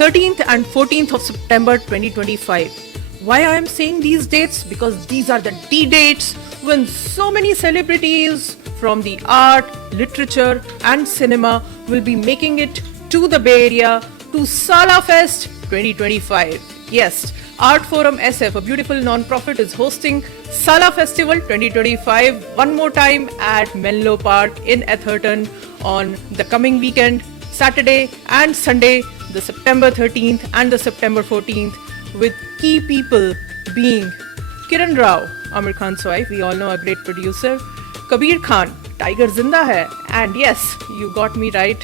13th and 14th of September 2025. Why I am saying these dates? Because these are the D-dates when so many celebrities from the art, literature and cinema will be making it to the Bay Area to Sala Fest 2025. Yes, Art Forum SF, a beautiful non-profit, is hosting Sala Festival 2025 one more time at Menlo Park in Atherton on the coming weekend, Saturday and Sunday, the September 13th and the September 14th, with key people being Kiran Rao, Amir Khan's wife, we all know, a great producer, Kabir Khan, Tiger Zinda hai, and yes, you got me right,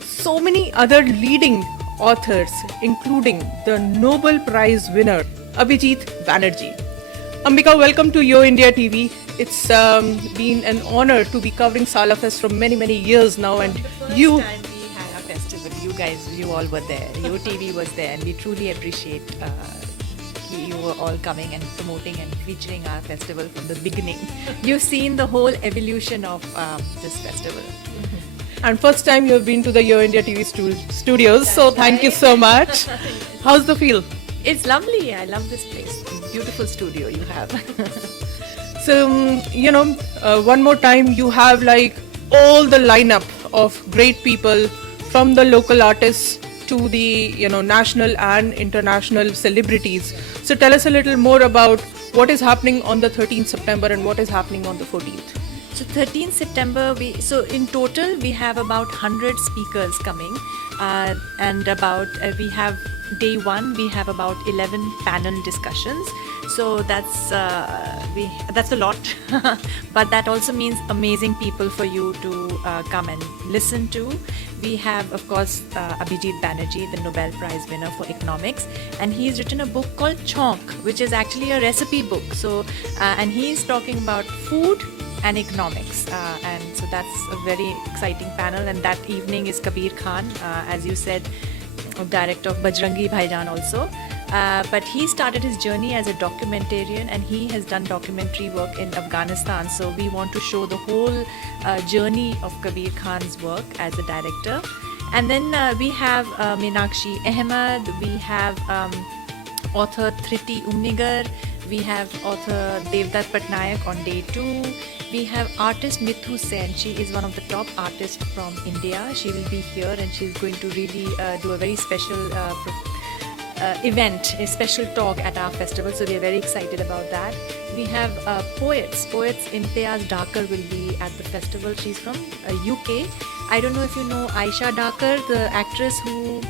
so many other leading authors, including the Nobel Prize winner Abhijit Banerjee. Ambika, welcome to Yo India TV. It's been an honor to be covering Sala Fest from many years now, and you. The first time we had a festival, you all were there. Yo TV was there, and we truly appreciate you were all coming and promoting and featuring our festival from the beginning. You've seen the whole evolution of this festival. And first time you have been to the Yo India TV studios, so thank you so much. How's the feel? It's lovely. I love this place. Beautiful studio you have. So, one more time you have like all the lineup of great people, from the local artists to the national and international celebrities. So tell us a little more about what is happening on the 13th September and what is happening on the 14th. So 13th September, so in total we have about 100 speakers coming, and we have day one, we have about 11 panel discussions. So that's a lot, but that also means amazing people for you to come and listen to. We have, of course, Abhijit Banerjee, the Nobel Prize winner for economics, and he's written a book called Chonk, which is actually a recipe book. So, and he's talking about food and economics, and so that's a very exciting panel. And that evening is Kabir Khan, as you said, director of Bajrangi Bhaijaan also. But he started his journey as a documentarian, and he has done documentary work in Afghanistan. So we want to show the whole journey of Kabir Khan's work as a director. And then we have Meenakshi Ahmed, we have author Thriti Umnigar, we have author Devdutt Patnaik on day 2. We have artist Mithu Sen. She is one of the top artists from India. She will be here, and she's going to really do a very special event, a special talk at our festival. So we are very excited about that. We have poets. Imtiaz Dhakar will be at the festival. She's from UK. I don't know if you know Aisha Dhakar, the actress who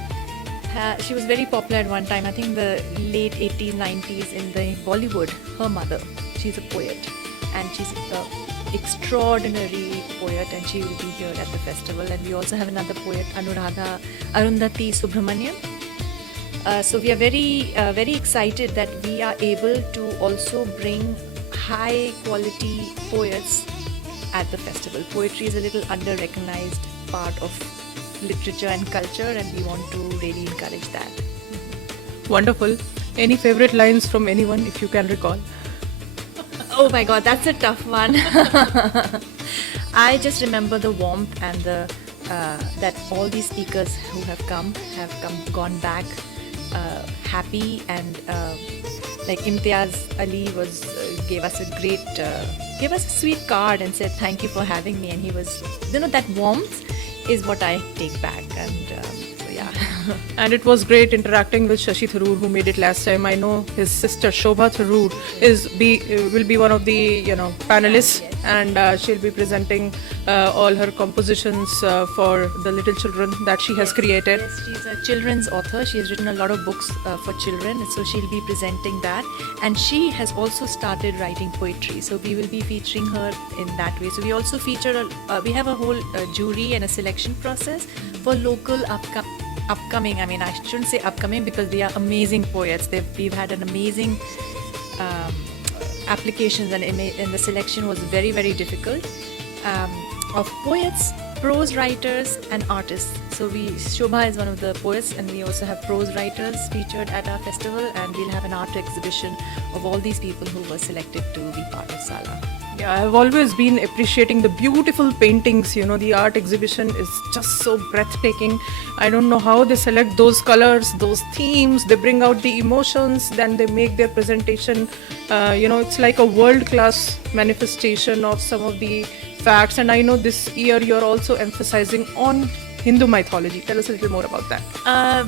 she was very popular at one time, I think the late 80s, 90s in the Bollywood. Her mother, she's a poet, and she's an extraordinary poet, and she will be here at the festival. And we also have another poet, Arundhati Subramanian. So we are very excited that we are able to also bring high quality poets at the festival. Poetry is a little under-recognized part of literature and culture, and we want to really encourage that. Wonderful. Any favorite lines from anyone, if you can recall? Oh my God, that's a tough one. I just remember the warmth and the that all these speakers who have gone back happy, and like Imtiaz Ali gave us a sweet card and said thank you for having me, and he was, that warmth is what I take back, and so yeah. And it was great interacting with Shashi Tharoor, who made it last time. I know his sister Shobha Tharoor will be one of the panelists, yes. And she'll be presenting all her compositions for the little children that she has created. Yes, she's a children's author. She has written a lot of books for children, so she'll be presenting that. And she has also started writing poetry, so we will be featuring her in that way. So we also feature we have a whole jury and a selection process for local upcoming, I shouldn't say upcoming, because they are amazing poets. We've had an amazing applications, and the selection was very difficult, of poets, prose writers and artists. So Shobha is one of the poets, and we also have prose writers featured at our festival, and we'll have an art exhibition of all these people who were selected to be part of Sala. Yeah, I've always been appreciating the beautiful paintings. You know, the art exhibition is just so breathtaking. I don't know how they select those colors, those themes, they bring out the emotions, then they make their presentation. It's like a world class manifestation of some of the facts. And I know this year you're also emphasizing on Hindu mythology. Tell us a little more about that.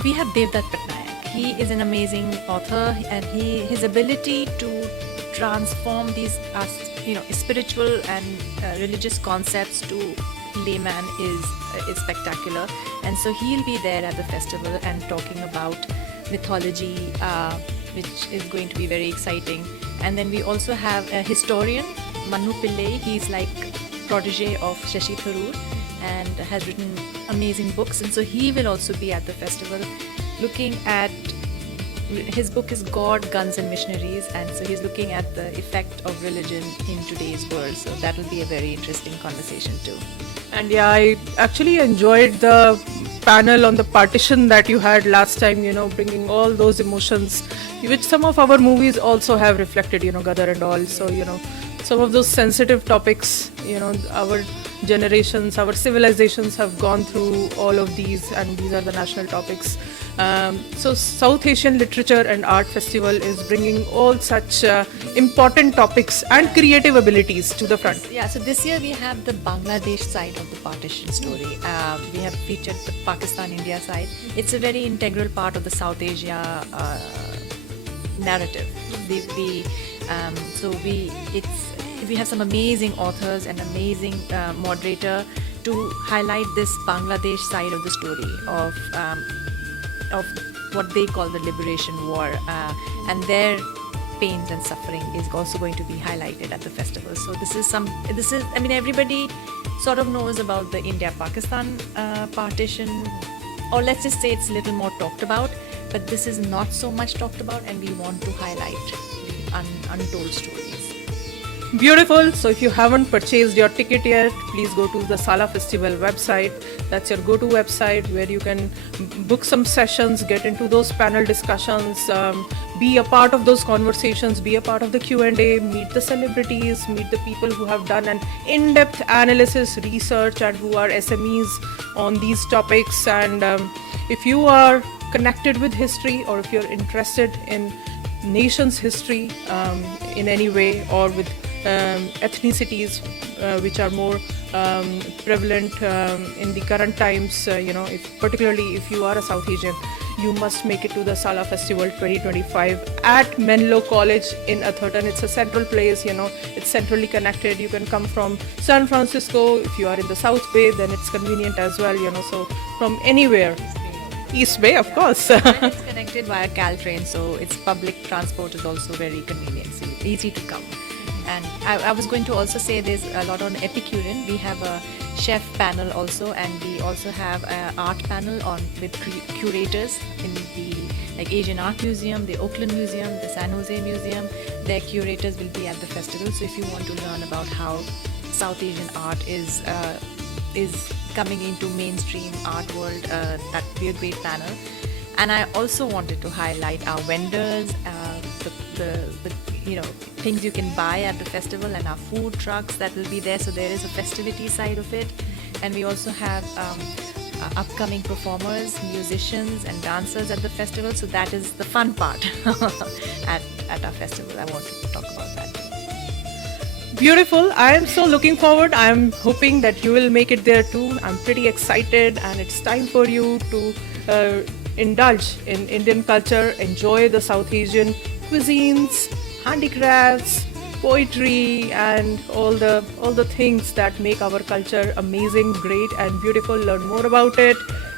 We have Devdutt Patnaik. He is an amazing author, and his ability to transform these spiritual and religious concepts to layman is spectacular. And so he'll be there at the festival and talking about mythology, which is going to be very exciting. And then we also have a historian, Manu Pillai. He's like protege of Shashi Tharoor and has written amazing books, and so he will also be at the festival looking at, his book is God, Guns and Missionaries, and so he's looking at the effect of religion in today's world. So that will be a very interesting conversation too. And yeah, I actually enjoyed the panel on the partition that you had last time, bringing all those emotions, which some of our movies also have reflected, Gadar and all. So, some of those sensitive topics, our generations, our civilizations have gone through all of these, and these are the national topics. So South Asian Literature and Art Festival is bringing all such important topics and creative abilities to the front. Yeah, so this year we have the Bangladesh side of the partition story. We have featured the Pakistan-India side. It's a very integral part of the South Asia narrative. We have some amazing authors and amazing moderator to highlight this Bangladesh side of the story of what they call the liberation war, and their pains and suffering is also going to be highlighted at the festival. So everybody sort of knows about the India-Pakistan partition, or let's just say it's a little more talked about, but this is not so much talked about, and we want to highlight the untold stories. Beautiful. So if you haven't purchased your ticket yet, please go to the Sala Festival website. That's your go-to website where you can book some sessions, get into those panel discussions, be a part of those conversations, be a part of the Q&A, meet the celebrities, meet the people who have done an in-depth analysis, research, and who are SMEs on these topics. And if you are connected with history, or if you're interested in nation's history in any way, or with ethnicities which are more prevalent in the current times, particularly if you are a South Asian, you must make it to the Sala Festival 2025 at Menlo College in Atherton. It's a central place, it's centrally connected. You can come from San Francisco. If you are in the South Bay, then it's convenient as well, so from anywhere. East Bay, of course. And it's connected via Caltrain, so its public transport is also very convenient, so easy to come. And I was going to also say there's a lot on Epicurean. We have a chef panel also, and we also have an art panel with curators in the Asian Art Museum, the Oakland Museum, the San Jose Museum. Their curators will be at the festival. So if you want to learn about how South Asian art is coming into mainstream art world, that would be a great panel. And I also wanted to highlight our vendors, the things you can buy at the festival, and our food trucks that will be there. So there is a festivity side of it, and we also have upcoming performers, musicians and dancers at the festival. So that is the fun part at our festival. I wanted to talk about that. Beautiful. I am so looking forward. I am hoping that you will make it there too. I'm pretty excited, and it's time for you to indulge in Indian culture, enjoy the South Asian cuisines, handicrafts, poetry, and all the things that make our culture amazing, great, and beautiful. Learn more about it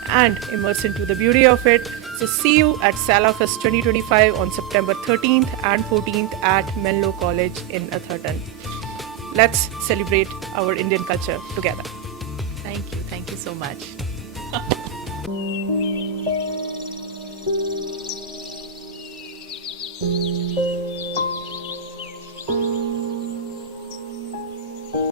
and immerse into the beauty of it. So see you at Salafest 2025 on September 13th and 14th at Menlo College in Atherton. Let's celebrate our Indian culture together. Thank you so much.